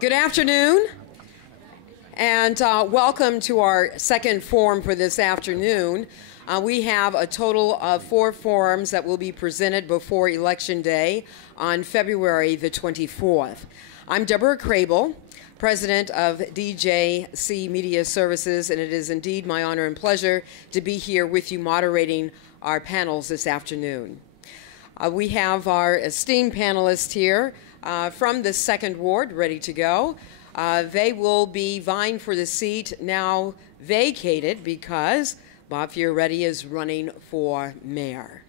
Good afternoon, and welcome to our second forum for this afternoon. We have a total of 4 forums that will be presented before Election Day on February the 24th. I'm Deborah Crable, President of DJC Media Services, and it is indeed my honor and pleasure to be here with you moderating our panels this afternoon. We have our esteemed panelists here from the 2nd Ward ready to go. They will be vying for the seat now vacated because Bob Fioretti is running for mayor.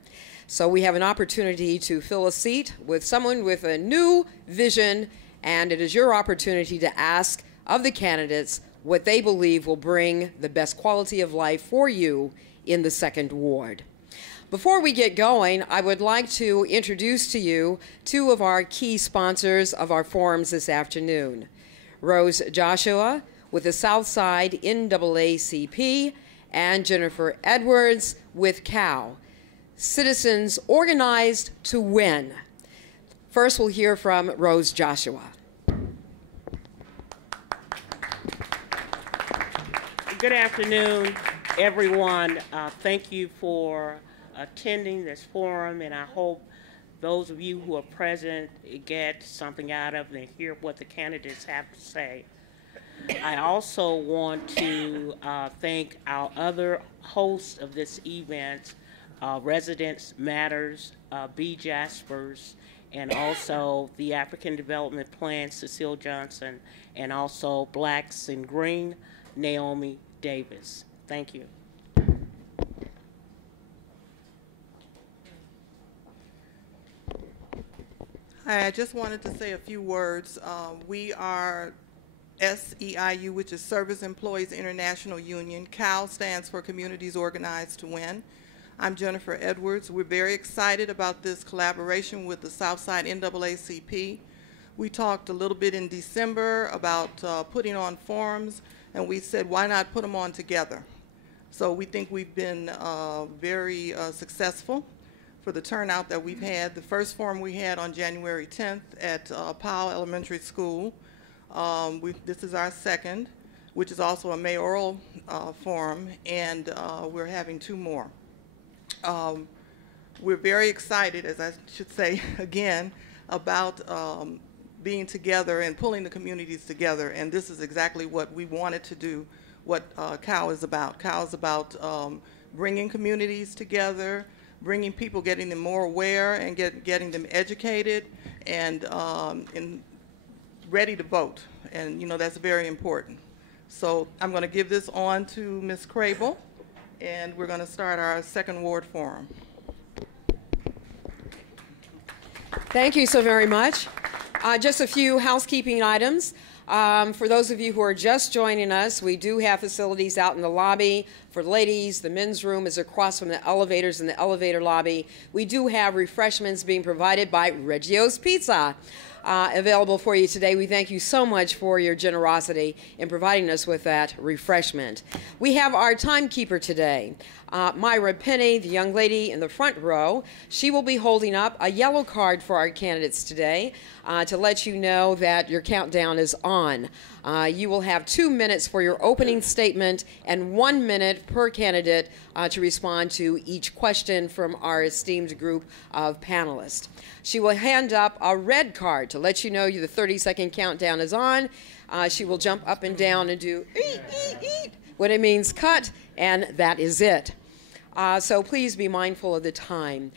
So we have an opportunity to fill a seat with someone with a new vision, and it is your opportunity to ask of the candidates what they believe will bring the best quality of life for you in the 2nd Ward. Before we get going, I would like to introduce to you 2 of our key sponsors of our forums this afternoon. Rose Joshua with the Southside NAACP and Jennifer Edwards with COW. Citizens Organized to Win. First, we'll hear from Rose Joshua. Good afternoon, everyone. Thank you for attending this forum, and I hope those of you who are present get something out of it and hear what the candidates have to say. I also want to thank our other hosts of this event, Residents Matters, B. Jaspers, and also the African Development Plan, Cecile Johnson, and also Blacks in Green, Naomi Davis. Thank you. Hi, I just wanted to say a few words. We are SEIU, which is Service Employees International Union. COW stands for Communities Organized to Win. I'm Jennifer Edwards. We're very excited about this collaboration with the Southside NAACP. We talked a little bit in December about putting on forums, and we said, why not put them on together? So we think we've been very successful for the turnout that we've had. The first forum we had on January 10th at Powell Elementary School. This is our second, which is also a mayoral forum, and we're having 2 more. We're very excited, as I should say again, about being together and pulling the communities together, and this is exactly what we wanted to do, what COW is about. COW is about bringing communities together, bringing people, getting them more aware and getting them educated and ready to vote. And you know, that's very important. So I'm going to give this on to Ms. Crable, and we're going to start our 2nd Ward Forum. Thank you so very much. Just a few housekeeping items. For those of you who are just joining us, we do have facilities out in the lobby for ladies. The men's room is across from the elevators in the elevator lobby. We do have refreshments being provided by Reggio's Pizza available for you today. We thank you so much for your generosity in providing us with that refreshment. We have our timekeeper today, Myra Penny, the young lady in the front row. She will be holding up a yellow card for our candidates today to let you know that your countdown is on. You will have 2 minutes for your opening statement and 1 minute per candidate to respond to each question from our esteemed group of panelists. She will hand up a red card to let you know the 30-second countdown is on. She will jump up and down and do eat, eat, eat when it means cut, and that is it. So please be mindful of the time.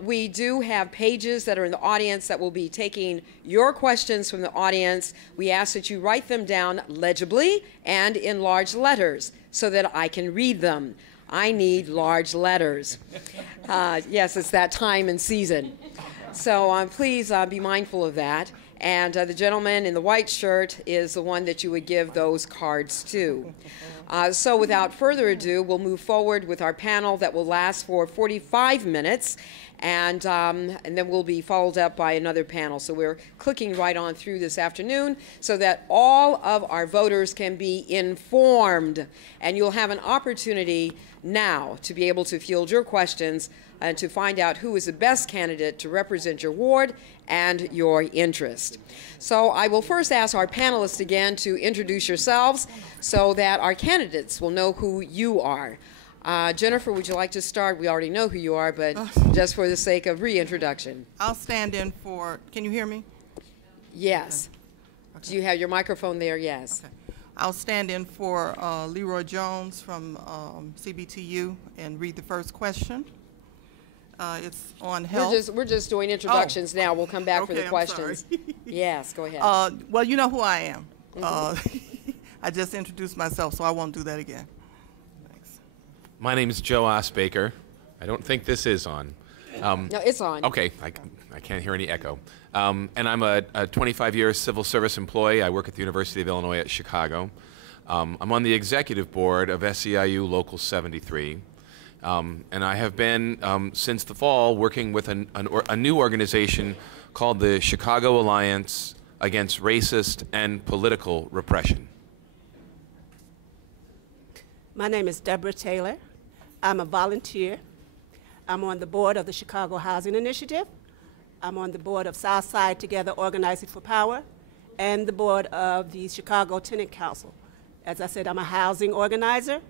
We do have pages that are in the audience that will be taking your questions from the audience. We ask that you write them down legibly and in large letters so that I can read them. I need large letters. Yes, it's that time and season. So please be mindful of that. And the gentleman in the white shirt is the one that you would give those cards to. So without further ado, we'll move forward with our panel that will last for 45 minutes, and then we'll be followed up by another panel. So we're clicking right on through this afternoon so that all of our voters can be informed, and you'll have an opportunity now to be able to field your questions and to find out who is the best candidate to represent your ward and your interest. So I will first ask our panelists again to introduce yourselves so that our candidates will know who you are. Jennifer, would you like to start? We already know who you are, but just for the sake of reintroduction. I'll stand in for, can you hear me? Yes. Okay. Do you have your microphone there? Yes. Okay. I'll stand in for Leroy Jones from CBTU and read the first question. It's on health. We're just doing introductions now. We'll come back for the I'm questions. sorry. Yes, go ahead. Well, you know who I am. I just introduced myself, so I won't do that again. Thanks. My name is Joe Osbaker. I don't think this is on. No, it's on. Okay, I can't hear any echo. And I'm a 25-year civil service employee. I work at the University of Illinois at Chicago. I'm on the executive board of SEIU Local 73. And I have been, since the fall, working with a new organization called the Chicago Alliance Against Racist and Political Repression. My name is Deborah Taylor. I'm a volunteer. I'm on the board of the Chicago Housing Initiative. I'm on the board of Southside Together Organizing for Power and the board of the Chicago Tenant Council. As I said, I'm a housing organizer.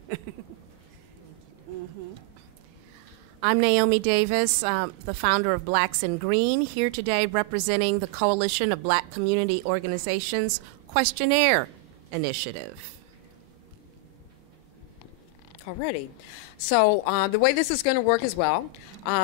I'm Naomi Davis, the founder of Blacks in Green, here today representing the Coalition of Black Community Organizations Questionnaire Initiative. Alrighty. So the way this is going to work as well,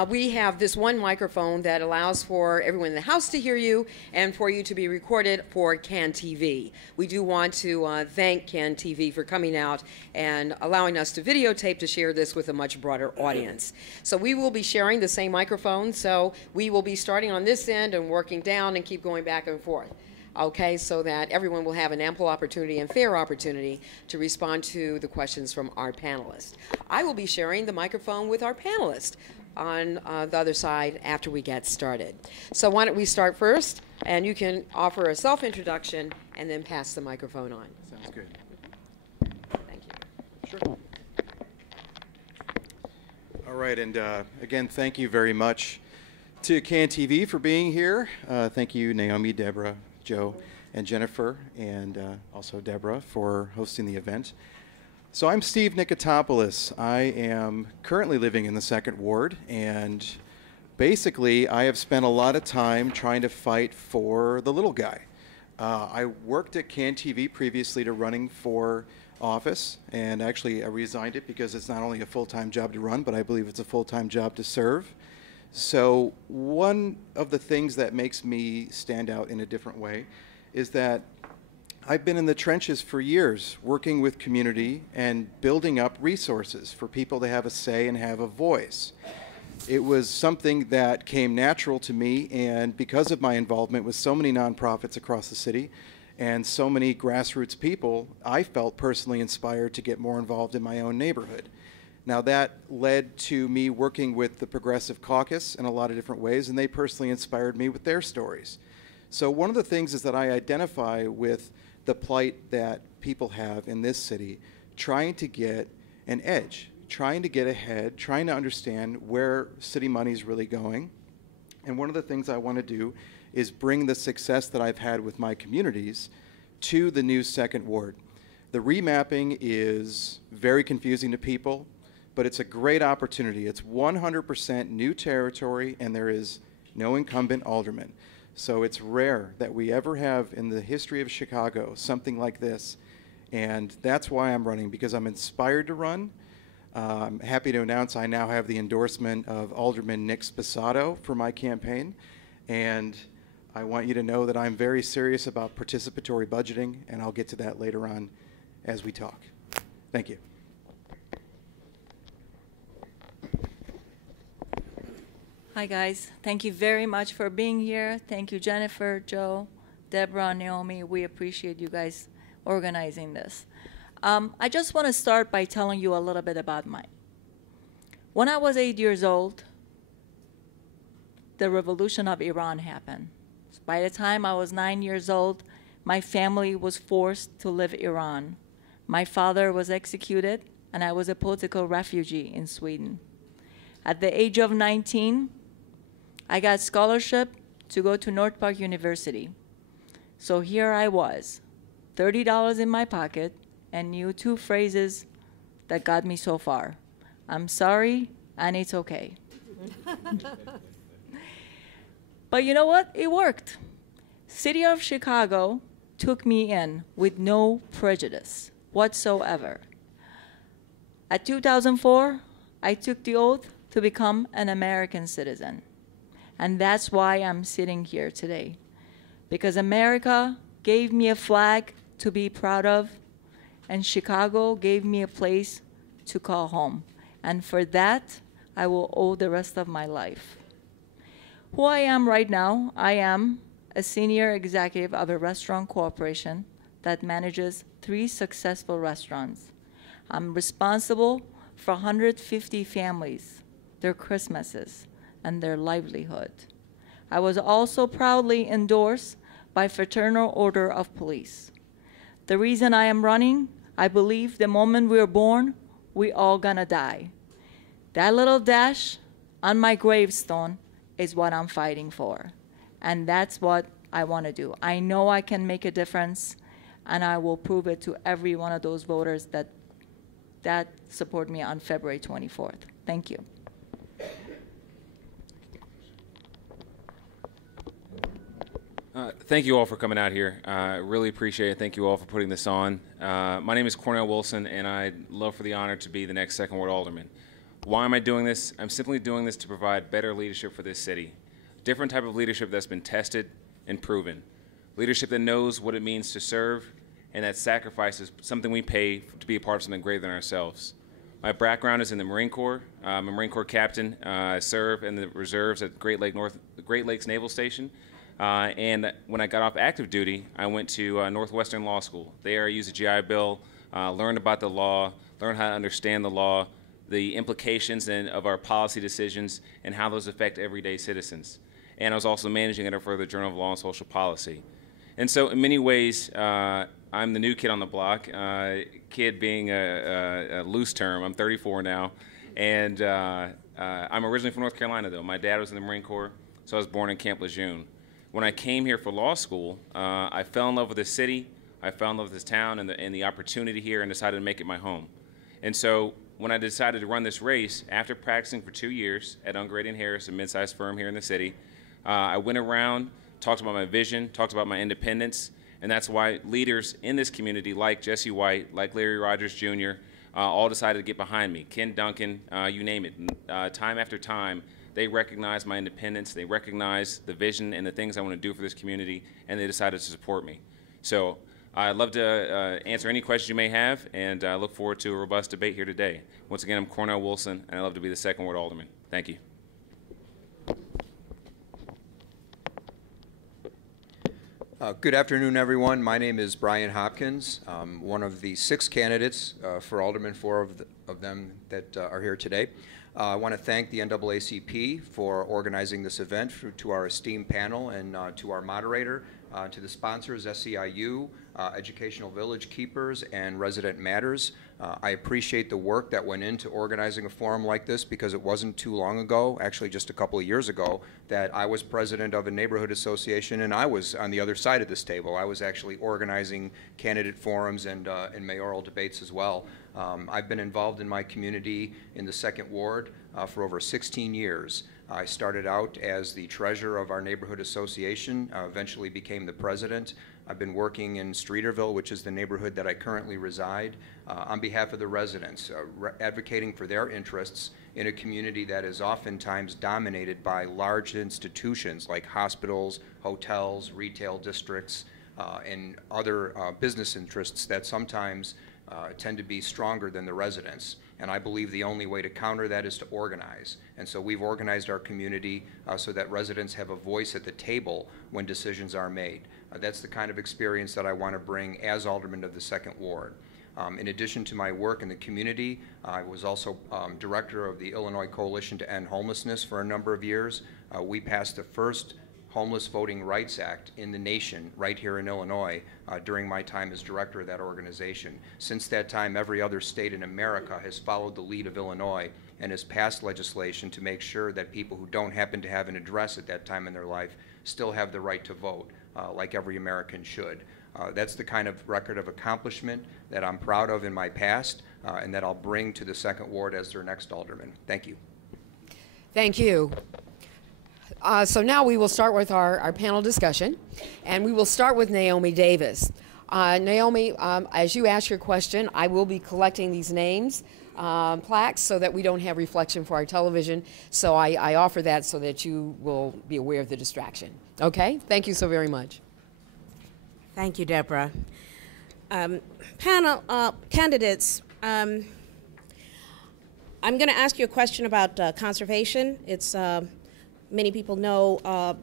we have this one microphone that allows for everyone in the house to hear you and for you to be recorded for CAN TV. We do want to thank CAN TV for coming out and allowing us to videotape to share this with a much broader audience. So we will be sharing the same microphone, so we will be starting on this end and working down and keep going back and forth. Okay, so that everyone will have an ample opportunity and fair opportunity to respond to the questions from our panelists. I will be sharing the microphone with our panelists on the other side after we get started. So why don't we start first, and you can offer a self-introduction and then pass the microphone on. Sounds good. Thank you. Sure. All right, and again, thank you very much to CAN TV for being here. Thank you, Naomi, Deborah, Joe, and Jennifer, and also Deborah for hosting the event. So I'm Steve Nikotopoulos. I am currently living in the 2nd Ward, and basically I have spent a lot of time trying to fight for the little guy. I worked at CAN TV previously to running for office, and actually I resigned it because it's not only a full-time job to run, but I believe it's a full-time job to serve. So one of the things that makes me stand out in a different way is that I've been in the trenches for years working with community and building up resources for people to have a say and have a voice. It was something that came natural to me, and because of my involvement with so many nonprofits across the city and so many grassroots people, I felt personally inspired to get more involved in my own neighborhood. Now that led to me working with the Progressive Caucus in a lot of different ways, and they personally inspired me with their stories. So one of the things is that I identify with the plight that people have in this city, trying to get an edge, trying to get ahead, trying to understand where city money is really going. And one of the things I want to do is bring the success that I've had with my communities to the new 2nd Ward. The remapping is very confusing to people, but it's a great opportunity. It's 100% new territory, and there is no incumbent alderman. So it's rare that we ever have in the history of Chicago something like this, and that's why I'm running, because I'm inspired to run. I'm happy to announce I now have the endorsement of Alderman Nick Sposato for my campaign, and I want you to know that I'm very serious about participatory budgeting, and I'll get to that later on as we talk. Thank you. Hi guys, thank you very much for being here. Thank you Jennifer, Joe, Deborah, Naomi. We appreciate you guys organizing this. I just want to start by telling you a little bit about mine. When I was 8 years old, the revolution of Iran happened. So by the time I was 9 years old, my family was forced to leave Iran. My father was executed, and I was a political refugee in Sweden. At the age of 19, I got scholarship to go to North Park University. So here I was, $30 in my pocket, and knew 2 phrases that got me so far. I'm sorry, and it's okay. But you know what? It worked. City of Chicago took me in with no prejudice whatsoever. At 2004, I took the oath to become an American citizen. And that's why I'm sitting here today. Because America gave me a flag to be proud of, and Chicago gave me a place to call home. And for that, I will owe the rest of my life. Who I am right now, I am a senior executive of a restaurant corporation that manages 3 successful restaurants. I'm responsible for 150 families, their Christmases, and their livelihood. I was also proudly endorsed by Fraternal Order of Police. The reason I am running, I believe the moment we're born, we all gonna die. That little dash on my gravestone is what I'm fighting for. And that's what I wanna do. I know I can make a difference, and I will prove it to every one of those voters that support me on February 24th. Thank you. Thank you all for coming out here. I really appreciate it. Thank you all for putting this on. My name is Cornell Wilson, and I'd love for the honor to be the next Second Ward Alderman. Why am I doing this? I'm simply doing this to provide better leadership for this city. Different type of leadership that's been tested and proven. Leadership that knows what it means to serve, and that sacrifices something we pay to be a part of something greater than ourselves. My background is in the Marine Corps. I'm a Marine Corps captain. I serve in the reserves at Great Lakes Naval Station. And when I got off active duty, I went to Northwestern Law School. There I used a GI Bill, learned about the law, learned how to understand the law, the implications of our policy decisions, and how those affect everyday citizens. And I was also managing editor for the Journal of Law and Social Policy. And so in many ways, I'm the new kid on the block, kid being a loose term. I'm 34 now. And I'm originally from North Carolina, though. My dad was in the Marine Corps, so I was born in Camp Lejeune. When I came here for law school, I fell in love with this city, I fell in love with this town and the opportunity here, and decided to make it my home. And so when I decided to run this race, after practicing for 2 years at Ungrady & Harris, a mid-sized firm here in the city, I went around, talked about my vision, talked about my independence, and that's why leaders in this community like Jesse White, like Larry Rogers Jr., all decided to get behind me. Ken Duncan, you name it. Time after time, they recognize my independence, they recognize the vision and the things I want to do for this community, and they decided to support me. So I'd love to answer any questions you may have, and I look forward to a robust debate here today. Once again, I'm Cornell Wilson, and I'd love to be the Second Ward Alderman. Thank you. Good afternoon, everyone. My name is Brian Hopkins. I'm one of the 6 candidates for Alderman, 4 of them that are here today. I want to thank the NAACP for organizing this event, to our esteemed panel, and to our moderator, to the sponsors, SEIU, Educational Village Keepers, and Resident Matters. I appreciate the work that went into organizing a forum like this, because it wasn't too long ago, actually just a couple of years ago, that I was president of a neighborhood association, and I was on the other side of this table. I was actually organizing candidate forums and mayoral debates as well. I've been involved in my community in the Second Ward for over 16 years. I started out as the treasurer of our neighborhood association, eventually became the president. I've been working in Streeterville, which is the neighborhood that I currently reside, on behalf of the residents, advocating for their interests in a community that is oftentimes dominated by large institutions like hospitals, hotels, retail districts, and other business interests that sometimes tend to be stronger than the residents. And I believe the only way to counter that is to organize. And so we've organized our community so that residents have a voice at the table when decisions are made. That's the kind of experience that I want to bring as Alderman of the Second Ward. In addition to my work in the community, I was also director of the Illinois Coalition to End Homelessness for a number of years. We passed the first Homeless Voting Rights Act in the nation right here in Illinois during my time as director of that organization. Since that time, every other state in America has followed the lead of Illinois and has passed legislation to make sure that people who don't happen to have an address at that time in their life still have the right to vote, like every American should. That's the kind of record of accomplishment that I'm proud of in my past, and that I'll bring to the 2nd Ward as their next alderman. Thank you. Thank you. So now we will start with our panel discussion, and we will start with Naomi Davis. Naomi, as you ask your question, I will be collecting these names, plaques, so that we don't have reflection for our television. So I offer that so that you will be aware of the distraction. Okay? Thank you so very much. Thank you, Deborah. Panel candidates, I'm going to ask you a question about conservation. It's many people know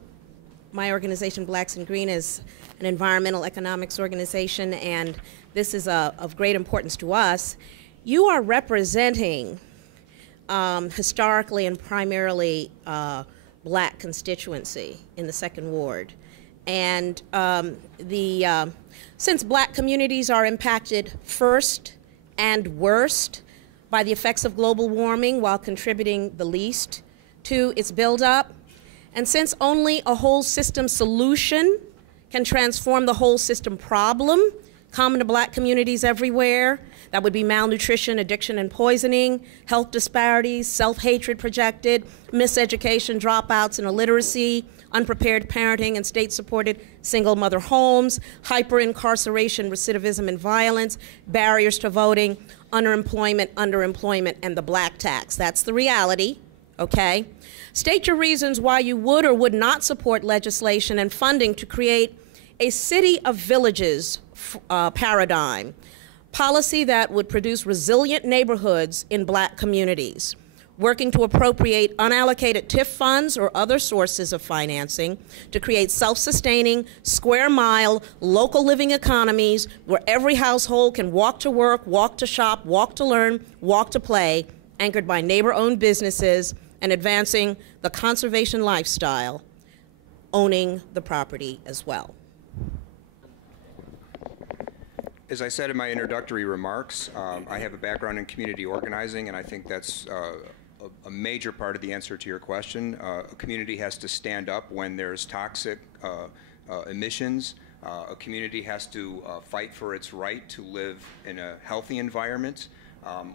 my organization, Blacks in Green, is an environmental economics organization, and this is of great importance to us. You are representing historically and primarily Black constituency in the 2nd Ward. And since Black communities are impacted first and worst by the effects of global warming while contributing the least to its buildup, and since only a whole system solution can transform the whole system problem common to Black communities everywhere, that would be malnutrition, addiction, and poisoning, health disparities, self-hatred projected, miseducation, dropouts, and illiteracy, unprepared parenting and state-supported single-mother homes, hyper-incarceration, recidivism, and violence, barriers to voting, underemployment, and the Black tax. That's the reality, okay? State your reasons why you would or would not support legislation and funding to create a city of villages paradigm, policy that would produce resilient neighborhoods in Black communities, working to appropriate unallocated TIF funds or other sources of financing to create self-sustaining, square-mile, local living economies where every household can walk to work, walk to shop, walk to learn, walk to play, anchored by neighbor-owned businesses, and advancing the conservation lifestyle, owning the property as well. As I said in my introductory remarks, I have a background in community organizing, and I think that's a major part of the answer to your question. A community has to stand up when there's toxic emissions. A community has to fight for its right to live in a healthy environment.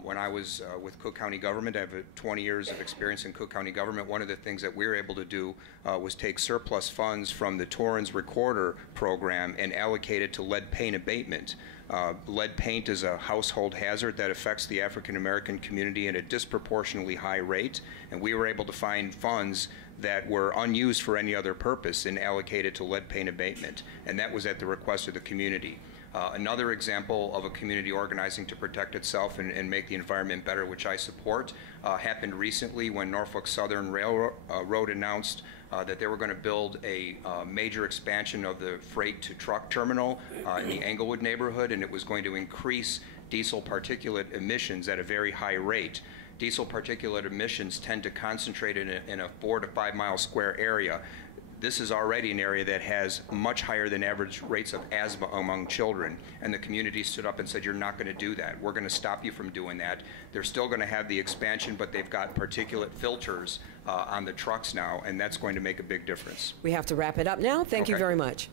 When I was with Cook County government, I have 20 years of experience in Cook County government. One of the things that we were able to do was take surplus funds from the Torrens Recorder program and allocate it to lead paint abatement. Lead paint is a household hazard that affects the African American community at a disproportionately high rate, and we were able to find funds that were unused for any other purpose and allocated to lead paint abatement, and that was at the request of the community. Another example of a community organizing to protect itself and make the environment better, which I support, happened recently when Norfolk Southern Railroad announced that they were going to build a major expansion of the freight to truck terminal in the Englewood neighborhood, and it was going to increase diesel particulate emissions at a very high rate. Diesel particulate emissions tend to concentrate in a 4 to 5 mile square area. This is already an area that has much higher than average rates of asthma among children, and the community stood up and said, you're not going to do that. We're going to stop you from doing that. They're still going to have the expansion, but they've got particulate filters on the trucks now, and that's going to make a big difference. We have to wrap it up now. Thank you very much.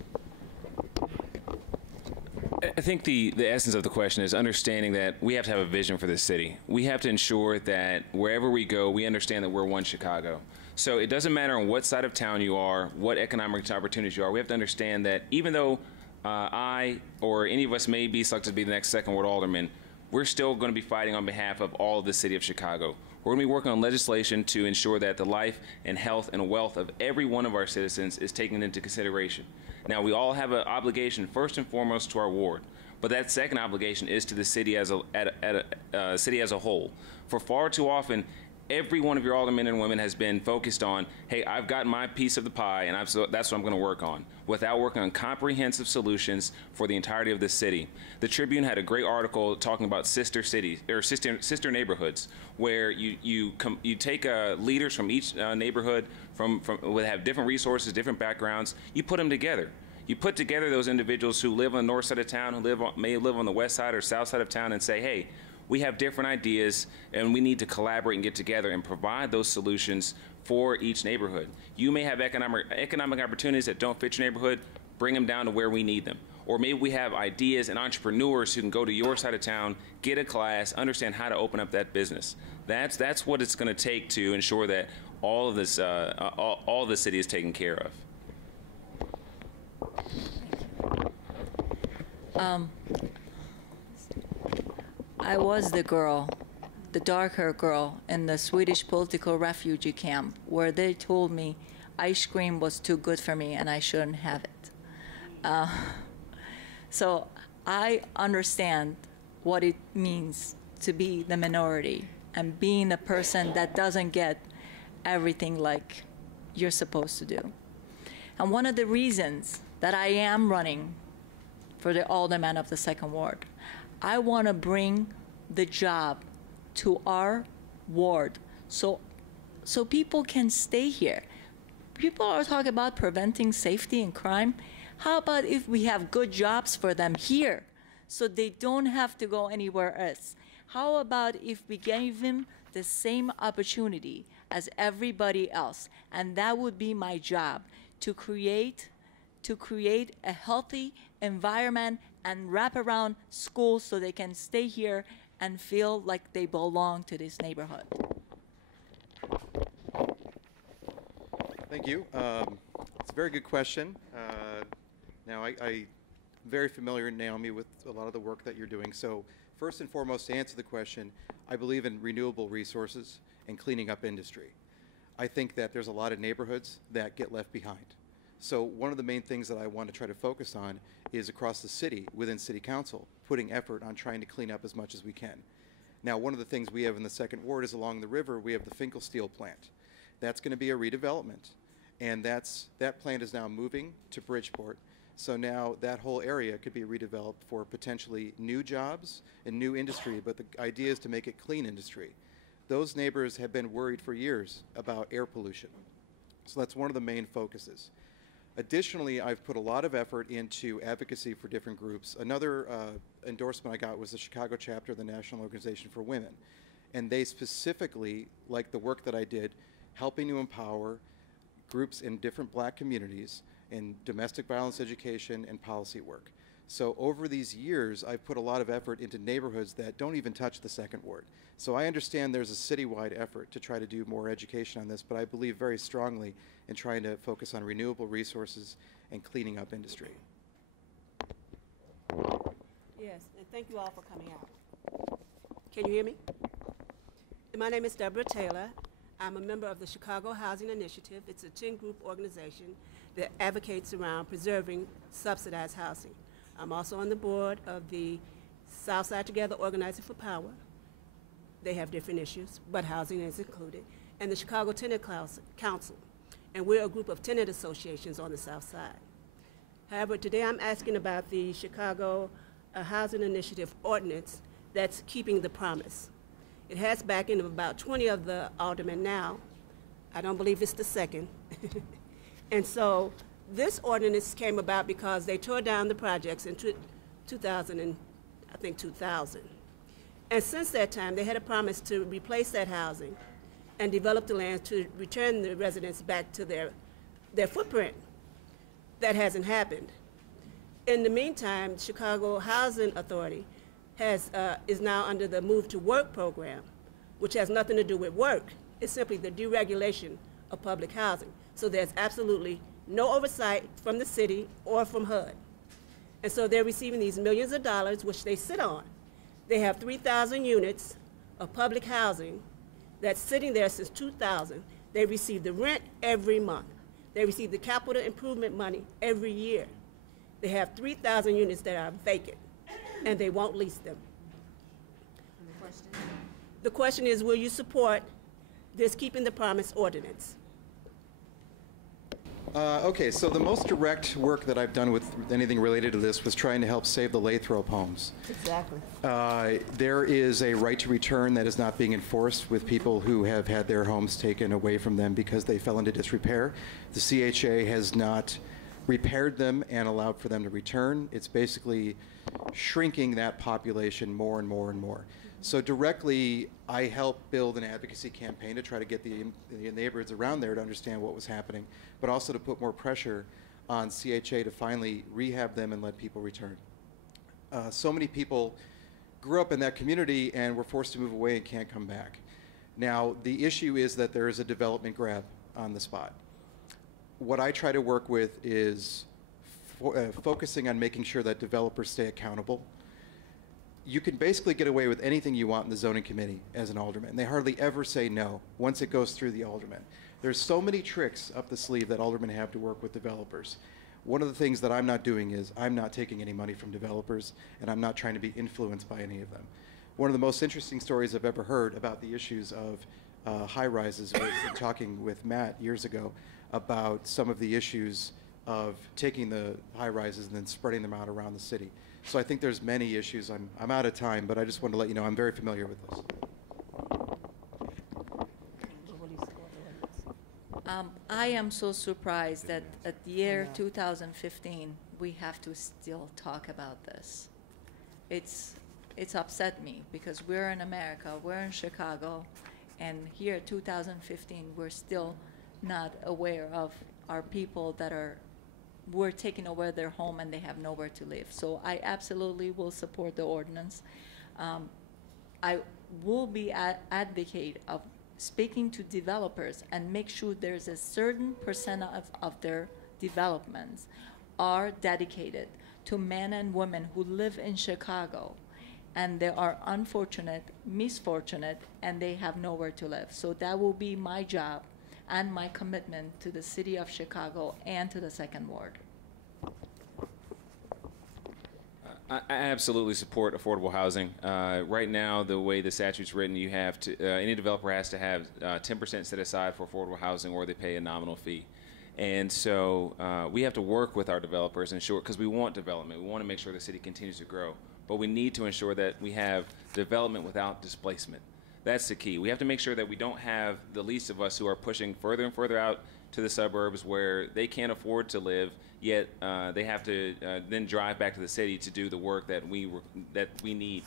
I think the essence of the question is understanding that we have to have a vision for this city. We have to ensure that wherever we go, we understand that we're one Chicago. So it doesn't matter on what side of town you are, what economic opportunities you are, we have to understand that even though I or any of us may be selected to be the next second ward alderman, we're still going to be fighting on behalf of all of the city of Chicago. We're going to be working on legislation to ensure that the life and health and wealth of every one of our citizens is taken into consideration. Now, we all have an obligation first and foremost to our ward, but that second obligation is to the city as a whole. For far too often, every one of your aldermen and women has been focused on, hey, I've got my piece of the pie, and that's what I'm going to work on, without working on comprehensive solutions for the entirety of the city. The Tribune had a great article talking about sister cities or sister neighborhoods, where you take leaders from each neighborhood would have different resources, different backgrounds. You put them together. You put together those individuals who live on the north side of town, who may live on the west side or south side of town, and say, hey, We have different ideas, and we need to collaborate and get together and provide those solutions for each neighborhood. You may have economic opportunities that don't fit your neighborhood, bring them down to where we need them. Or maybe we have ideas and entrepreneurs who can go to your side of town, get a class, understand how to open up that business. That's what it's going to take to ensure that all of this, all of the city is taken care of. I was the girl, the dark-haired girl in the Swedish political refugee camp where they told me ice cream was too good for me and I shouldn't have it. So I understand what it means to be the minority and being the person that doesn't get everything like you're supposed to do. And one of the reasons that I am running for the alderman of the 2nd Ward, I want to bring the job to our ward so people can stay here. People are talking about preventing safety and crime. How about if we have good jobs for them here so they don't have to go anywhere else? How about if we gave them the same opportunity as everybody else? And that would be my job, to create a healthy environment and wrap around schools so they can stay here and feel like they belong to this neighborhood. Thank you. It's a very good question. Now, I'm very familiar, Naomi, with a lot of the work that you're doing. So first and foremost, to answer the question, I believe in renewable resources and cleaning up industry. I think that there's a lot of neighborhoods that get left behind. So one of the main things that I want to try to focus on is across the city, within City Council, putting effort on trying to clean up as much as we can. Now, one of the things we have in the 2nd Ward is along the river, we have the Finkel Steel plant. That's going to be a redevelopment. And that plant is now moving to Bridgeport. So now that whole area could be redeveloped for potentially new jobs and new industry, but the idea is to make it clean industry. Those neighbors have been worried for years about air pollution. So that's one of the main focuses. Additionally, I've put a lot of effort into advocacy for different groups. Another endorsement I got was the Chicago chapter of the National Organization for Women. And they specifically, like the work that I did, helping to empower groups in different black communities in domestic violence education and policy work. So over these years, I've put a lot of effort into neighborhoods that don't even touch the 2nd Ward. So I understand there's a citywide effort to try to do more education on this, but I believe very strongly in trying to focus on renewable resources and cleaning up industry. Yes, and thank you all for coming out. Can you hear me? My name is Deborah Taylor. I'm a member of the Chicago Housing Initiative. It's a 10-group organization that advocates around preserving subsidized housing. I'm also on the board of the Southside Together Organizing for Power. They have different issues, but housing is included. And the Chicago Tenant Council. And we're a group of tenant associations on the South Side. However, today I'm asking about the Chicago Housing Initiative ordinance that's keeping the promise. It has backing of about 20 of the aldermen now. I don't believe it's the second. And so this ordinance came about because they tore down the projects in 2000. And since that time, they had a promise to replace that housing and develop the land to return the residents back to their footprint. That hasn't happened. In the meantime, Chicago Housing Authority is now under the Move to Work program, which has nothing to do with work. It's simply the deregulation of public housing. So there's absolutely no oversight from the city or from HUD. And so they're receiving these millions of dollars, which they sit on. They have 3,000 units of public housing that's sitting there since 2000. They receive the rent every month. They receive the capital improvement money every year. They have 3,000 units that are vacant, and they won't lease them. And the question? The question is, will you support this Keeping the Promise ordinance? Okay, so the most direct work that I've done with anything related to this was trying to help save the Lathrop homes. Exactly. There is a right to return that is not being enforced with people who have had their homes taken away from them because they fell into disrepair. The CHA has not repaired them and allowed for them to return. It's basically shrinking that population more and more and more. So directly, I helped build an advocacy campaign to try to get the neighborhoods around there to understand what was happening, but also to put more pressure on CHA to finally rehab them and let people return. So many people grew up in that community and were forced to move away and can't come back. Now, the issue is that there is a development grab on the spot. What I try to work with is focusing on making sure that developers stay accountable. You can basically get away with anything you want in the zoning committee as an alderman. They hardly ever say no once it goes through the alderman. There's so many tricks up the sleeve that aldermen have to work with developers. One of the things that I'm not doing is I'm not taking any money from developers, and I'm not trying to be influenced by any of them. One of the most interesting stories I've ever heard about the issues of high-rises was talking with Matt years ago about some of the issues of taking the high-rises and then spreading them out around the city. So I think there's many issues. I'm out of time, but I just wanted to let you know I'm very familiar with this. I am so surprised that at the year 2015, we have to still talk about this. It's upset me because we're in America, we're in Chicago, and here 2015, we're still not aware of our people that were taking over their home and they have nowhere to live. So I absolutely will support the ordinance. I will be advocate of speaking to developers and make sure there's a certain percent of their developments are dedicated to men and women who live in Chicago and they are misfortunate, and they have nowhere to live. So that will be my job and my commitment to the city of Chicago and to the Second Ward. I absolutely support affordable housing. Right now, the way the statute's written, you have to, any developer has to have 10% set aside for affordable housing or they pay a nominal fee. And so we have to work with our developers and ensure, because we want development. We want to make sure the city continues to grow. But we need to ensure that we have development without displacement. That's the key. We have to make sure that we don't have the least of us who are pushing further and further out to the suburbs where they can't afford to live, yet they have to then drive back to the city to do the work that we need.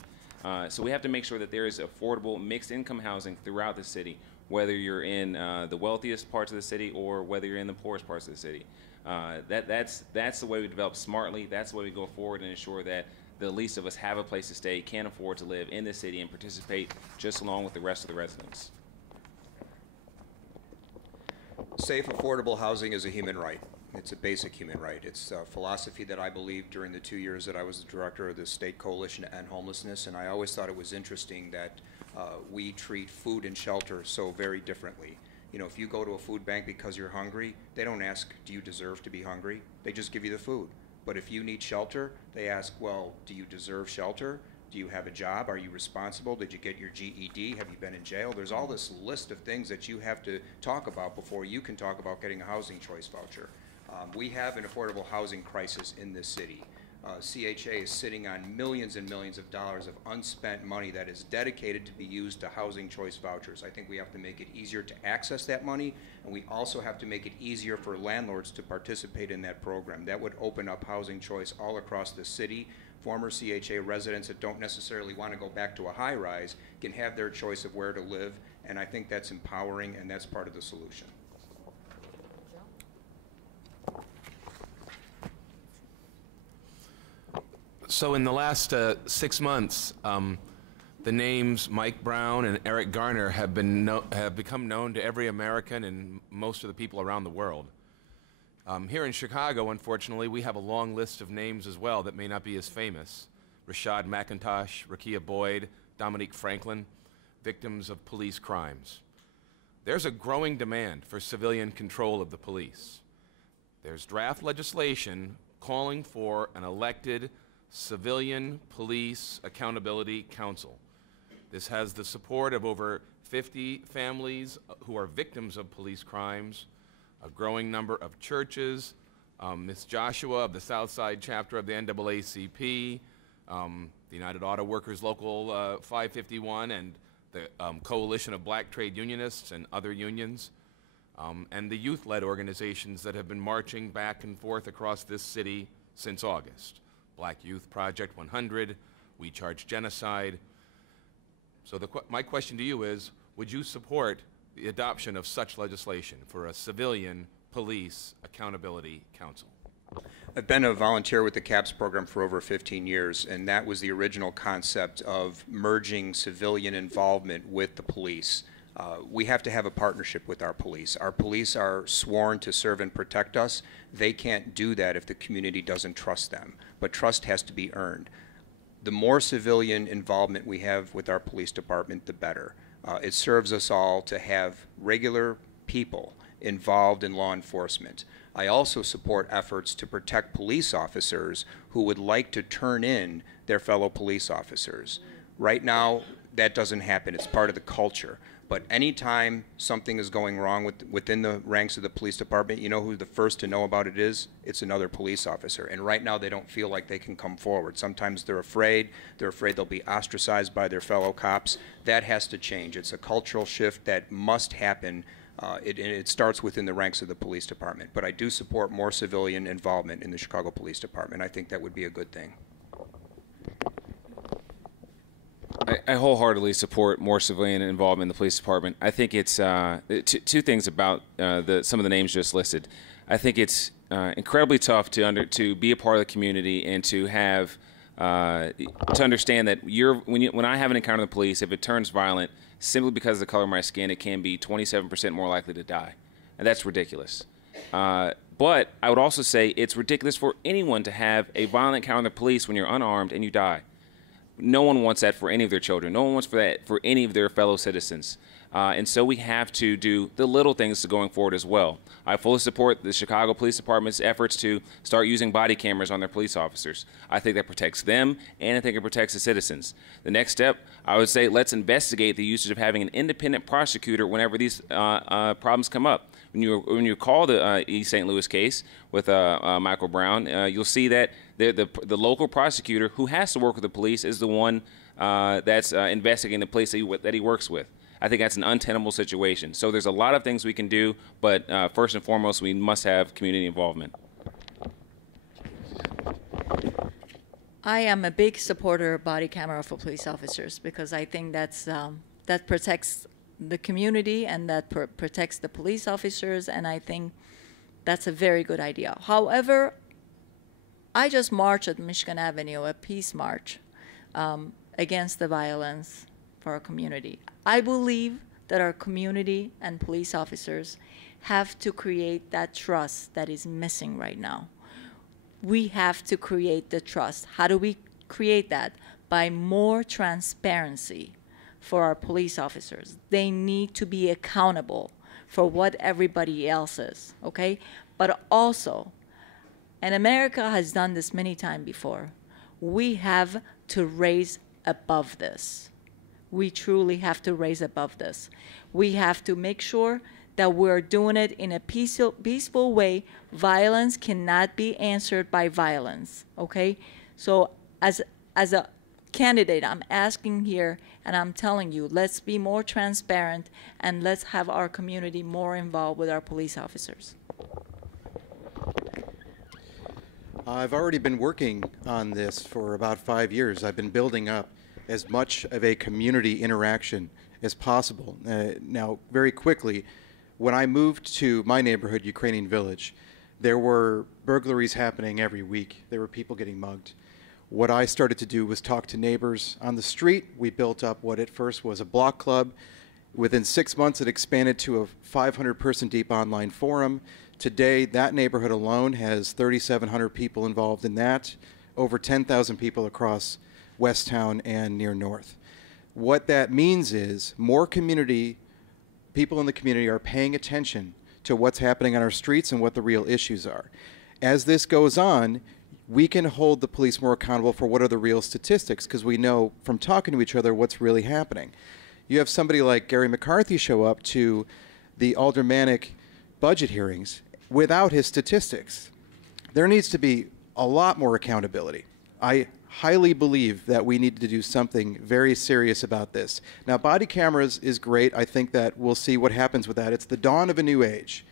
So we have to make sure that there is affordable mixed income housing throughout the city, whether you're in the wealthiest parts of the city or whether you're in the poorest parts of the city. That's the way we develop smartly. That's the way we go forward and ensure that the least of us have a place to stay, can afford to live in the city, and participate just along with the rest of the residents. Safe, affordable housing is a human right. It's a basic human right. It's a philosophy that I believed during the 2 years that I was the director of the State Coalition to End Homelessness, and I always thought it was interesting that we treat food and shelter so very differently. You know, if you go to a food bank because you're hungry, they don't ask, do you deserve to be hungry? They just give you the food. But if you need shelter, they ask, well, do you deserve shelter? Do you have a job? Are you responsible? Did you get your GED? Have you been in jail? There's all this list of things that you have to talk about before you can talk about getting a housing choice voucher. We have an affordable housing crisis in this city. CHA is sitting on millions and millions of dollars of unspent money that is dedicated to be used to housing choice vouchers. I think we have to make it easier to access that money, and we also have to make it easier for landlords to participate in that program. That would open up housing choice all across the city. Former CHA residents that don't necessarily want to go back to a high-rise can have their choice of where to live, and I think that's empowering, and that's part of the solution. So in the last 6 months, the names Mike Brown and Eric Garner have become known to every American and most of the people around the world. Here in Chicago, unfortunately, we have a long list of names as well that may not be as famous. Rashad McIntosh, Rakia Boyd, Dominique Franklin, victims of police crimes. There's a growing demand for civilian control of the police. There's draft legislation calling for an elected Civilian Police Accountability Council. This has the support of over 50 families who are victims of police crimes, a growing number of churches, Ms. Joshua of the Southside chapter of the NAACP, the United Auto Workers Local 551, and the Coalition of Black Trade Unionists and other unions, and the youth-led organizations that have been marching back and forth across this city since August. Black Youth Project 100, We Charge Genocide. So my question to you is, would you support the adoption of such legislation for a civilian police accountability council? I've been a volunteer with the CAPS program for over 15 years, and that was the original concept of merging civilian involvement with the police. We have to have a partnership with our police. Our police are sworn to serve and protect us. They can't do that if the community doesn't trust them, but trust has to be earned. The more civilian involvement we have with our police department, the better. It serves us all to have regular people involved in law enforcement. I also support efforts to protect police officers who would like to turn in their fellow police officers. Right now, that doesn't happen. It's part of the culture. But anytime something is going wrong within the ranks of the police department, you know who the first to know about it is? It's another police officer. And right now they don't feel like they can come forward. Sometimes they're afraid. They're afraid they'll be ostracized by their fellow cops. That has to change. It's a cultural shift that must happen. It starts within the ranks of the police department. But I do support more civilian involvement in the Chicago Police Department. I think that would be a good thing. I wholeheartedly support more civilian involvement in the police department. I think it's two things about some of the names just listed. I think it's incredibly tough to be a part of the community and to have to understand that when I have an encounter with the police, if it turns violent simply because of the color of my skin, it can be 27% more likely to die, and that's ridiculous. But I would also say it's ridiculous for anyone to have a violent encounter with the police when you're unarmed and you die. No one wants that for any of their children. No one wants that for any of their fellow citizens. And so we have to do the little things going forward as well. I fully support the Chicago Police Department's efforts to start using body cameras on their police officers. I think that protects them, and I think it protects the citizens. The next step, I would say, let's investigate the usage of having an independent prosecutor whenever these problems come up. When you call the East St. Louis case with Michael Brown, you'll see that the local prosecutor who has to work with the police is the one that's investigating the police that he works with. I think that's an untenable situation. So there's a lot of things we can do, but first and foremost, we must have community involvement. I am a big supporter of body camera for police officers because I think that protects the community and that protects the police officers, and I think that's a very good idea. However, I just marched at Michigan Avenue, a peace march against the violence for our community. I believe that our community and police officers have to create that trust that is missing right now. We have to create the trust. How do we create that? By more transparency for our police officers. They need to be accountable for what everybody else is, okay? But also, and America has done this many times before, we have to raise above this. We truly have to raise above this. We have to make sure that we're doing it in a peaceful way. Violence cannot be answered by violence, okay? So as a candidate, I'm asking here and I'm telling you, let's be more transparent and let's have our community more involved with our police officers. I've already been working on this for about 5 years. I've been building up as much of a community interaction as possible. Now, very quickly, when I moved to my neighborhood, Ukrainian Village, there were burglaries happening every week. There were people getting mugged. What I started to do was talk to neighbors on the street. We built up what at first was a block club. Within 6 months, it expanded to a 500-person deep online forum. Today, that neighborhood alone has 3,700 people involved in that, over 10,000 people across West Town and near North. What that means is more people in the community are paying attention to what's happening on our streets and what the real issues are. As this goes on, we can hold the police more accountable for what are the real statistics, because we know from talking to each other what's really happening. You have somebody like Gary McCarthy show up to the Aldermanic budget hearings without his statistics. There needs to be a lot more accountability. I highly believe that we need to do something very serious about this. Now, body cameras is great. I think that we'll see what happens with that. It's the dawn of a new age.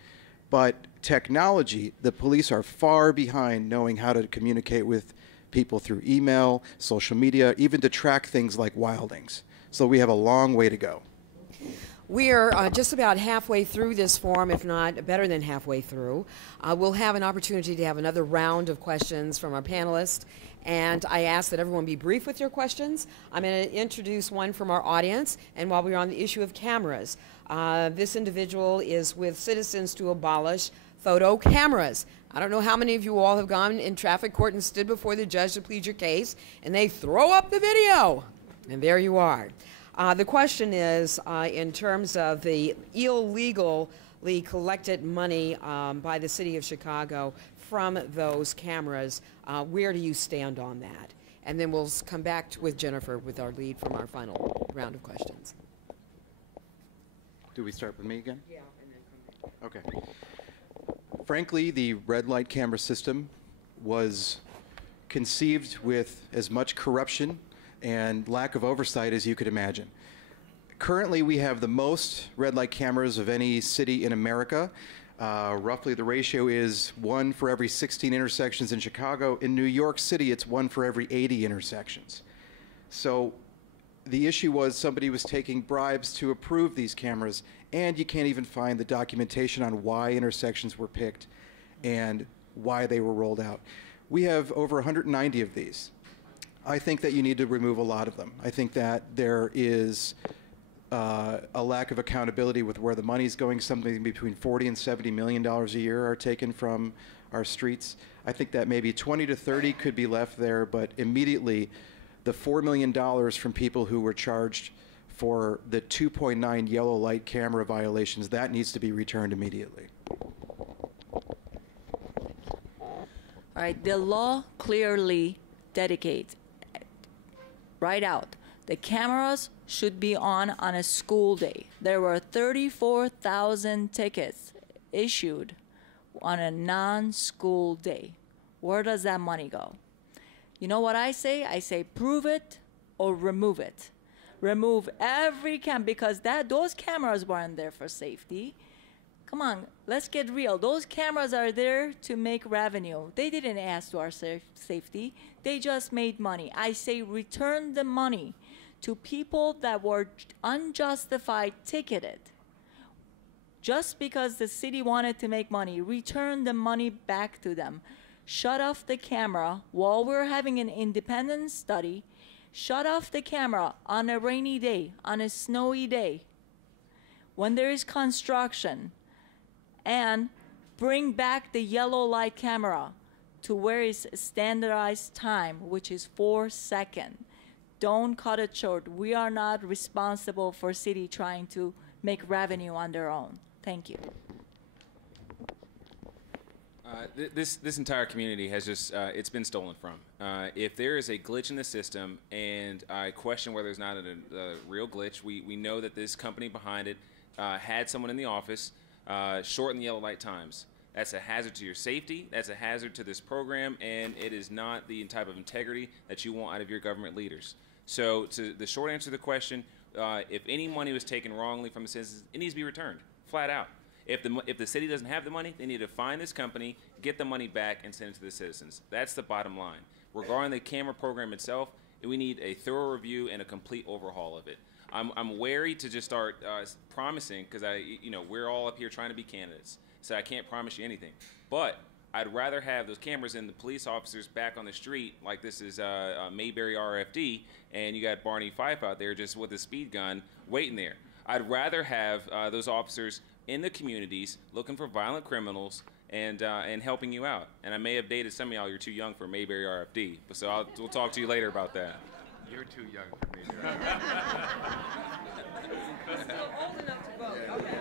But technology, the police are far behind knowing how to communicate with people through email, social media, even to track things like wildings. So we have a long way to go. We are just about halfway through this forum, if not better than halfway through. We'll have an opportunity to have another round of questions from our panelists, and I ask that everyone be brief with your questions. I'm going to introduce one from our audience, and while we're on the issue of cameras, this individual is with Citizens to Abolish Photo Cameras. I don't know how many of you all have gone in traffic court and stood before the judge to plead your case, and they throw up the video, and there you are. The question is, in terms of the illegally collected money by the city of Chicago from those cameras, where do you stand on that? And then we'll come back with Jennifer with our lead from our final round of questions. Do we start with me again? Yeah, and then come back. Okay. Frankly, the red light camera system was conceived with as much corruption and lack of oversight as you could imagine. Currently, we have the most red light cameras of any city in America. Roughly the ratio is 1 for every 16 intersections in Chicago. In New York City, it's 1 for every 80 intersections. So the issue was somebody was taking bribes to approve these cameras, and you can't even find the documentation on why intersections were picked and why they were rolled out. We have over 190 of these. I think that you need to remove a lot of them. I think that there is a lack of accountability with where the money's going. Something between $40 and $70 million a year are taken from our streets. I think that maybe 20 to 30 could be left there, but immediately the $4 million from people who were charged for the 2.9 yellow light camera violations, that needs to be returned immediately. All right, the law clearly dedicates right out. The cameras should be on a school day. There were 34,000 tickets issued on a non-school day. Where does that money go? You know what I say? I say prove it or remove it. Remove every because those cameras weren't there for safety. Come on, let's get real. Those cameras are there to make revenue. They didn't ask to our safety. They just made money. I say return the money to people that were unjustified ticketed. Just because the city wanted to make money, return the money back to them. Shut off the camera while we're having an independent study. Shut off the camera on a rainy day, on a snowy day, when there is construction, and bring back the yellow light camera to where it's standardized time, which is 4 seconds. Don't cut it short. We are not responsible for city trying to make revenue on their own. Thank you. This entire community has just, it's been stolen from. If there is a glitch in the system, and I question whether it's not a real glitch, we know that this company behind it had someone in the office shorten the yellow light times. That's a hazard to your safety, that's a hazard to this program, and it is not the type of integrity that you want out of your government leaders. So to the short answer to the question, if any money was taken wrongly from the citizens, it needs to be returned, flat out. If the city doesn't have the money, they need to find this company, get the money back, and send it to the citizens. That's the bottom line. Regarding the camera program itself, we need a thorough review and a complete overhaul of it. I'm wary to just start promising, because we're all up here trying to be candidates, so I can't promise you anything. But I'd rather have those cameras and the police officers back on the street, like this is Mayberry RFD, and you got Barney Fife out there just with a speed gun waiting there. I'd rather have those officers in the communities looking for violent criminals and helping you out. And I may have dated some of y'all. You're too young for Mayberry RFD, so we'll talk to you later about that. You're too young for Mayberry. Still old enough to vote. Okay.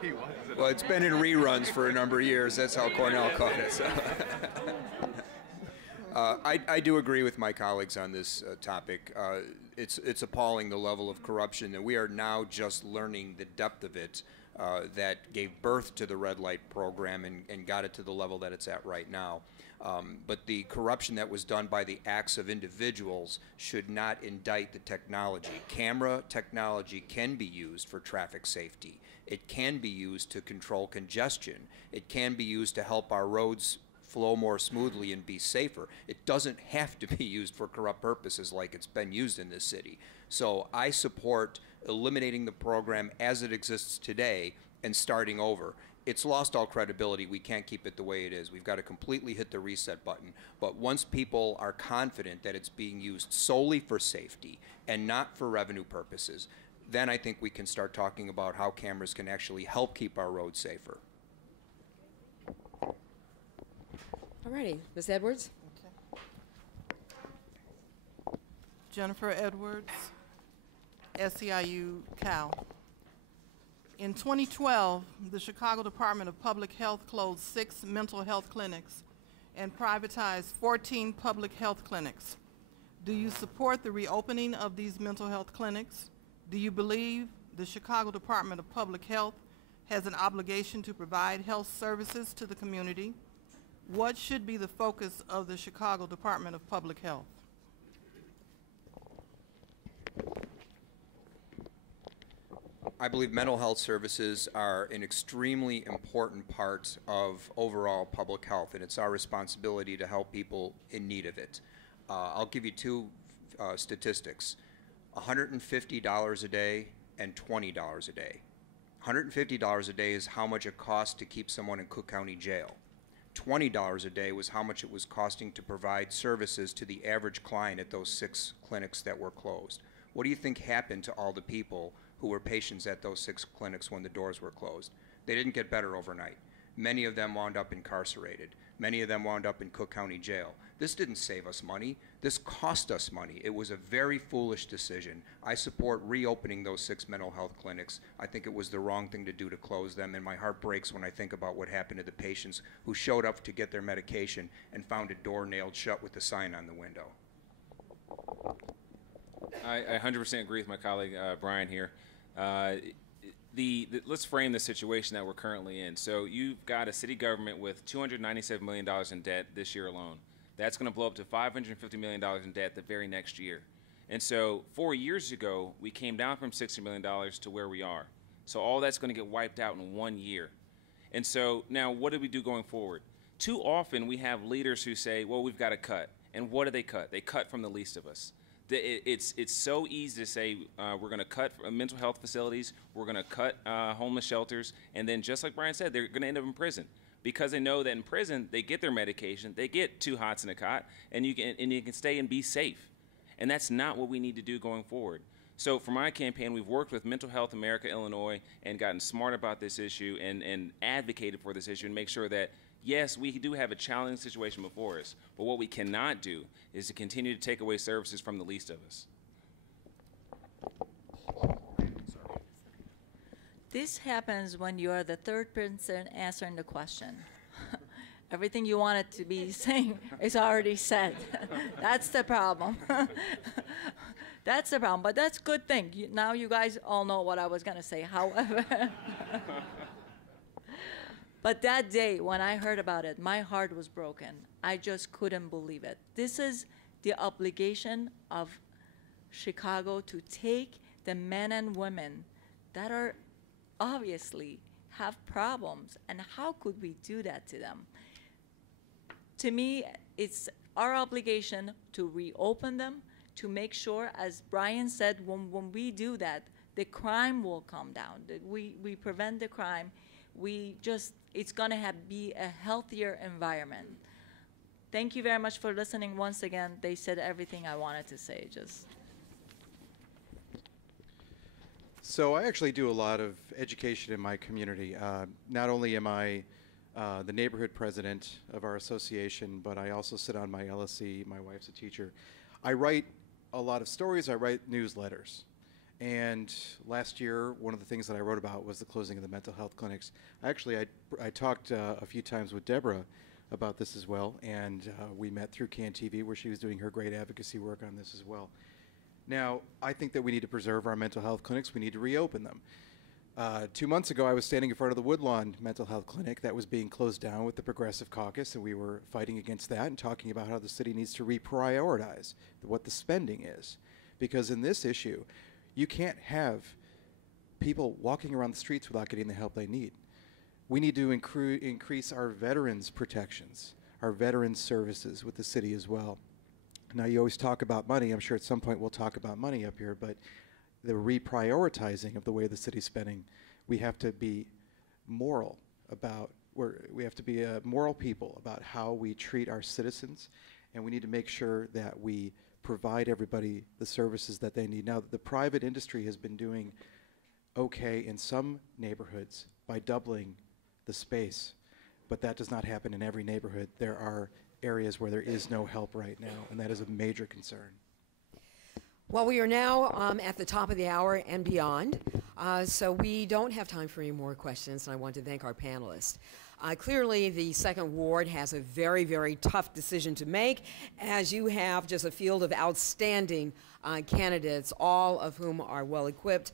He was. Well, it's been in reruns for a number of years. That's how Cornell caught it. I do agree with my colleagues on this topic. It's appalling, the level of corruption, and we are now just learning the depth of it that gave birth to the red light program and got it to the level that it's at right now. But the corruption that was done by the acts of individuals should not indict the technology. Camera technology can be used for traffic safety. It can be used to control congestion. It can be used to help our roads flow more smoothly and be safer. It doesn't have to be used for corrupt purposes like it's been used in this city. So I support eliminating the program as it exists today and starting over. It's lost all credibility. We can't keep it the way it is. We've got to completely hit the reset button. But once people are confident that it's being used solely for safety and not for revenue purposes, then I think we can start talking about how cameras can actually help keep our roads safer. All righty, Ms. Edwards. Jennifer Edwards, SEIU Cal. In 2012, the Chicago Department of Public Health closed 6 mental health clinics and privatized 14 public health clinics. Do you support the reopening of these mental health clinics? Do you believe the Chicago Department of Public Health has an obligation to provide health services to the community? What should be the focus of the Chicago Department of Public Health? I believe mental health services are an extremely important part of overall public health, and it's our responsibility to help people in need of it. I'll give you 2 statistics. $150 a day and $20 a day. $150 a day is how much it costs to keep someone in Cook County Jail. $20 a day was how much it was costing to provide services to the average client at those 6 clinics that were closed. What do you think happened to all the people who were patients at those 6 clinics when the doors were closed? They didn't get better overnight. Many of them wound up incarcerated. Many of them wound up in Cook County Jail. This didn't save us money. This cost us money. It was a very foolish decision. I support reopening those 6 mental health clinics. I think it was the wrong thing to do to close them, and my heart breaks when I think about what happened to the patients who showed up to get their medication and found a door nailed shut with a sign on the window. I 100% agree with my colleague Brian here. Let's frame the situation that we're currently in. So you've got a city government with $297 million in debt this year alone. That's going to blow up to $550 million in debt the very next year. And so 4 years ago, we came down from $60 million to where we are. So all that's going to get wiped out in 1 year. And so now what do we do going forward? Too often we have leaders who say, well, we've got to cut. And what do? They cut from the least of us. It's so easy to say we're going to cut mental health facilities, we're going to cut homeless shelters, and then just like Brian said, they're going to end up in prison because they know that in prison they get their medication, they get 2 hots in a cot, and you can stay and be safe. And that's not what we need to do going forward. So for my campaign, we've worked with Mental Health America Illinois and gotten smart about this issue and advocated for this issue and make sure that yes, we do have a challenging situation before us, but what we cannot do is to continue to take away services from the least of us. This happens when you are the third person answering the question. Everything you wanted to be saying is already said. That's the problem. That's the problem, but that's a good thing. Now you guys all know what I was going to say. However, but that day when I heard about it, my heart was broken. I just couldn't believe it. This is the obligation of Chicago to take the men and women that are obviously have problems, and how could we do that to them? To me, it's our obligation to reopen them, to make sure, as Brian said, when we do that, the crime will come down. That we prevent the crime. It's going to be a healthier environment. Thank you very much for listening once again. They said everything I wanted to say. So I actually do a lot of education in my community. Not only am I the neighborhood president of our association, but I also sit on my LSC. My wife's a teacher. I write a lot of stories. I write newsletters. And last year, one of the things that I wrote about was the closing of the mental health clinics. Actually, I talked a few times with Deborah about this as well, and we met through CAN TV where she was doing her great advocacy work on this as well. Now, I think that we need to preserve our mental health clinics. We need to reopen them. 2 months ago, I was standing in front of the Woodlawn Mental Health Clinic that was being closed down with the Progressive Caucus, and we were fighting against that and talking about how the city needs to reprioritize what the spending is. Because in this issue, you can't have people walking around the streets without getting the help they need. We need to increase our veterans' protections. our veterans services with the city as well. Now, you always talk about money. I'm sure at some point we'll talk about money up here, but the reprioritizing of the way the city's spending, we have to be moral about, we have to be moral people about how we treat our citizens, and we need to make sure that we provide everybody the services that they need. Now, the private industry has been doing okay in some neighborhoods by doubling the space, but that does not happen in every neighborhood. There are areas where there is no help right now, and that is a major concern. Well, we are now at the top of the hour and beyond, so we don't have time for any more questions, and I want to thank our panelists. Clearly, the Second Ward has a very, very tough decision to make, as you have just a field of outstanding candidates, all of whom are well equipped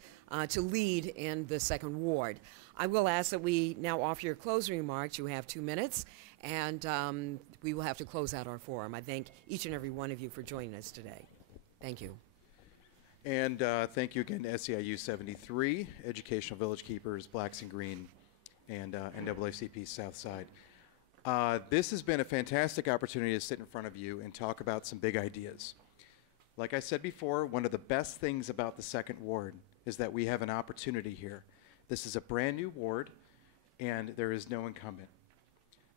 to lead in the Second Ward. I will ask that we now offer your closing remarks. You have 2 minutes, and we will have to close out our forum. I thank each and every one of you for joining us today. Thank you. And thank you again to SEIU 73, Educational Village Keepers, Blacks and Green, and NAACP Southside. This has been a fantastic opportunity to sit in front of you and talk about some big ideas. Like I said before, one of the best things about the Second Ward is that we have an opportunity here. This is a brand new ward, and there is no incumbent.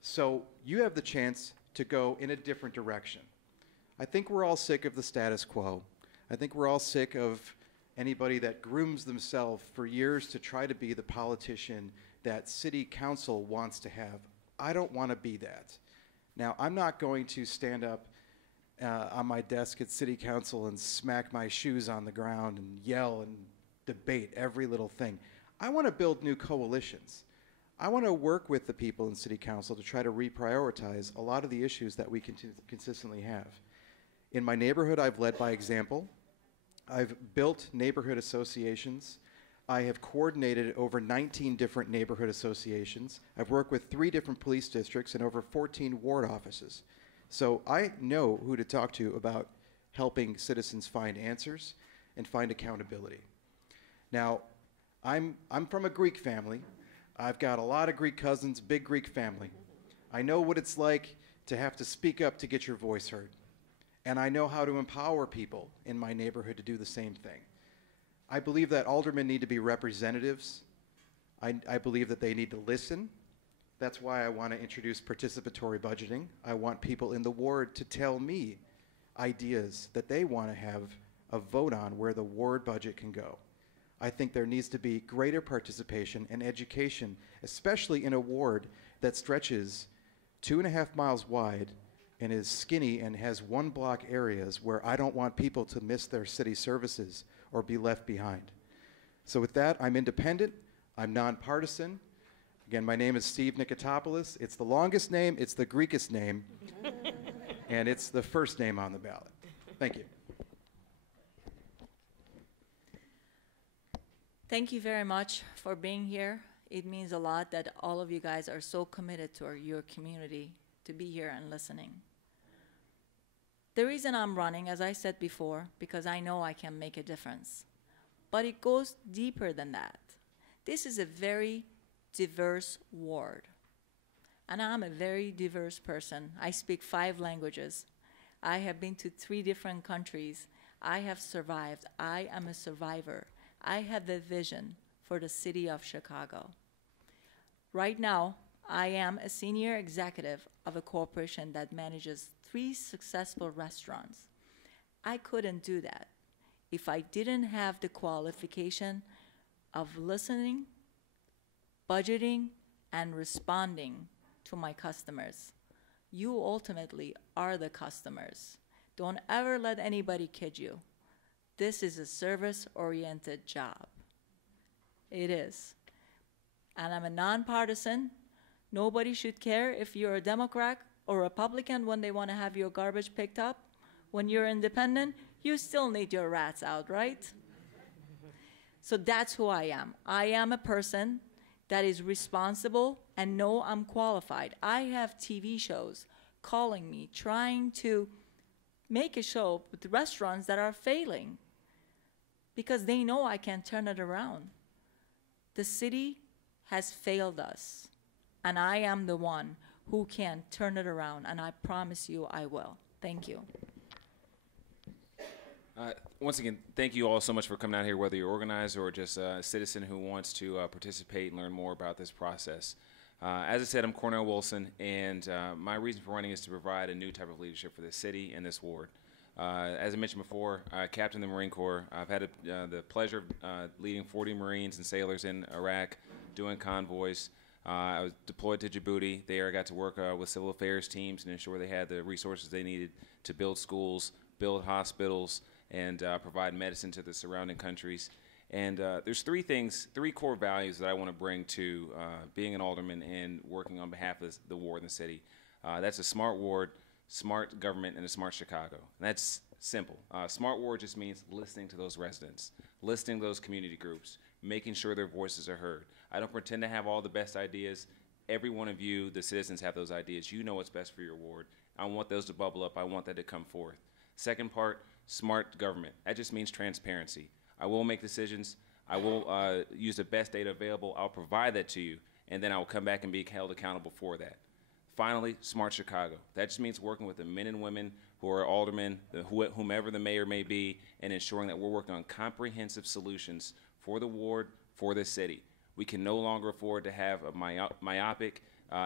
So you have the chance to go in a different direction. I think we're all sick of the status quo. I think we're all sick of anybody that grooms themselves for years to try to be the politician that city council wants to have. I don't want to be that. Now, I'm not going to stand up on my desk at city council and smack my shoes on the ground and yell and debate every little thing. I want to build new coalitions. I want to work with the people in city council to try to reprioritize a lot of the issues that we consistently have. In my neighborhood, I've led by example. I've built neighborhood associations. I have coordinated over 19 different neighborhood associations. I've worked with 3 different police districts and over 14 ward offices. So I know who to talk to about helping citizens find answers and find accountability. Now, I'm from a Greek family. I've got a lot of Greek cousins, big Greek family. I know what it's like to have to speak up to get your voice heard. And I know how to empower people in my neighborhood to do the same thing. I believe that aldermen need to be representatives. I believe that they need to listen. That's why I want to introduce participatory budgeting. I want people in the ward to tell me ideas that they want to have a vote on where the ward budget can go. I think there needs to be greater participation and education, especially in a ward that stretches 2.5 miles wide and is skinny and has 1 block areas where I don't want people to miss their city services or be left behind. So with that, I'm independent, I'm nonpartisan. Again, my name is Steve Nikotopoulos. It's the longest name, it's the Greekest name, and it's the first name on the ballot. Thank you. Thank you very much for being here. It means a lot that all of you guys are so committed to your community to be here and listening. The reason I'm running, as I said before, because I know I can make a difference. But it goes deeper than that. This is a very diverse ward. And I'm a very diverse person. I speak 5 languages. I have been to 3 different countries. I have survived. I am a survivor. I have the vision for the city of Chicago. Right now, I am a senior executive of a corporation that manages 3 successful restaurants. I couldn't do that if I didn't have the qualification of listening, budgeting, and responding to my customers. You ultimately are the customers. Don't ever let anybody kid you. This is a service-oriented job. It is. And I'm a nonpartisan. Nobody should care if you're a Democrat or Republican when they want to have your garbage picked up. When you're independent, you still need your rats out, right? So that's who I am. I am a person that is responsible and know I'm qualified. I have TV shows calling me, trying to make a show with restaurants that are failing because they know I can turn it around. The city has failed us, and I am the one who can turn it around, and I promise you I will. Thank you. Once again, thank you all so much for coming out here, whether you're organized or just a citizen who wants to participate and learn more about this process. As I said, I'm Cornell Wilson, and my reason for running is to provide a new type of leadership for this city and this ward. As I mentioned before, I captained the Marine Corps. I've had the pleasure of leading 40 Marines and sailors in Iraq, doing convoys. I was deployed to Djibouti. There I got to work with civil affairs teams and ensure they had the resources they needed to build schools, build hospitals, and provide medicine to the surrounding countries. And there's three core values that I want to bring to being an alderman and working on behalf of the ward in the city. That's a smart ward, smart government, and a smart Chicago. And that's simple. Smart ward just means listening to those residents, listening to those community groups, making sure their voices are heard. I don't pretend to have all the best ideas. Every one of you, the citizens, have those ideas. You know what's best for your ward. I want those to bubble up. I want that to come forth. Second part, smart government. That just means transparency. I will make decisions. I will use the best data available. I'll provide that to you, and then I will come back and be held accountable for that. Finally, smart Chicago. That just means working with the men and women who are aldermen, whomever the mayor may be, and ensuring that we're working on comprehensive solutions for the ward, for the city. We can no longer afford to have a myopic,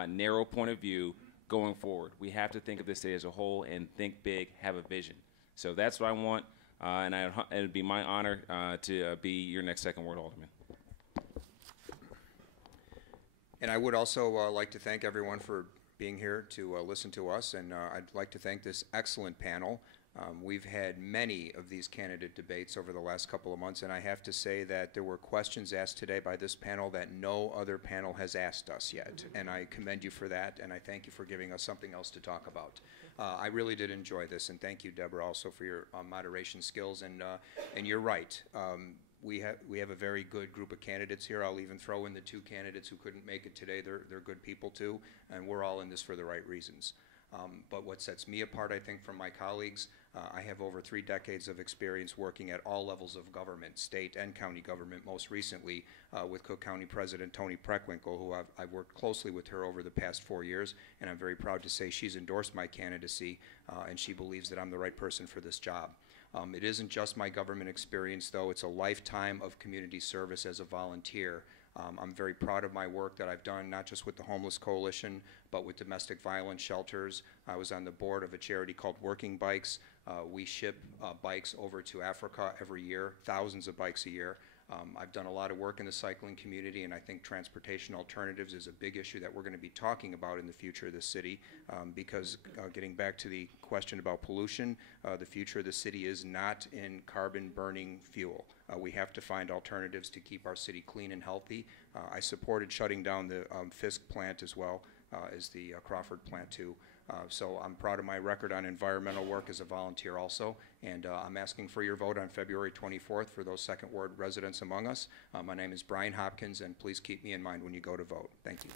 narrow point of view going forward. We have to think of this city as a whole and think big, have a vision. So that's what I want, and it would be my honor to be your next second ward alderman. And I would also like to thank everyone for being here to listen to us, and I'd like to thank this excellent panel. We've had many of these candidate debates over the last couple of months, and I have to say that there were questions asked today by this panel that no other panel has asked us yet, and I commend you for that, and I thank you for giving us something else to talk about. I really did enjoy this, and thank you, Deborah, also for your moderation skills, and you're right. We have a very good group of candidates here. I'll even throw in the two candidates who couldn't make it today. They're good people too, and we're all in this for the right reasons. But what sets me apart, I think, from my colleagues, I have over 3 decades of experience working at all levels of government, state and county government, most recently with Cook County President Toni Preckwinkle, who I've worked closely with her over the past 4 years, and I'm very proud to say she's endorsed my candidacy, and she believes that I'm the right person for this job. It isn't just my government experience, though. It's a lifetime of community service as a volunteer. I'm very proud of my work that I've done, not just with the Homeless Coalition, but with domestic violence shelters. I was on the board of a charity called Working Bikes. We ship bikes over to Africa every year, thousands of bikes a year. I've done a lot of work in the cycling community, and I think transportation alternatives is a big issue that we're going to be talking about in the future of the city, because getting back to the question about pollution, the future of the city is not in carbon burning fuel. We have to find alternatives to keep our city clean and healthy. I supported shutting down the Fisk plant as well as the Crawford plant too. So I'm proud of my record on environmental work as a volunteer also, and I'm asking for your vote on February 24th for those second ward residents among us. My name is Brian Hopkins, and please keep me in mind when you go to vote. Thank you.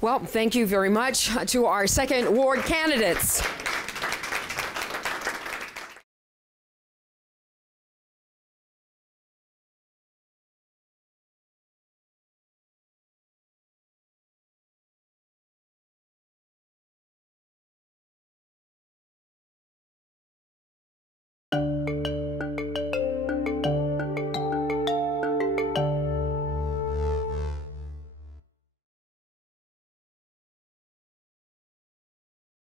Well, thank you very much to our second ward candidates.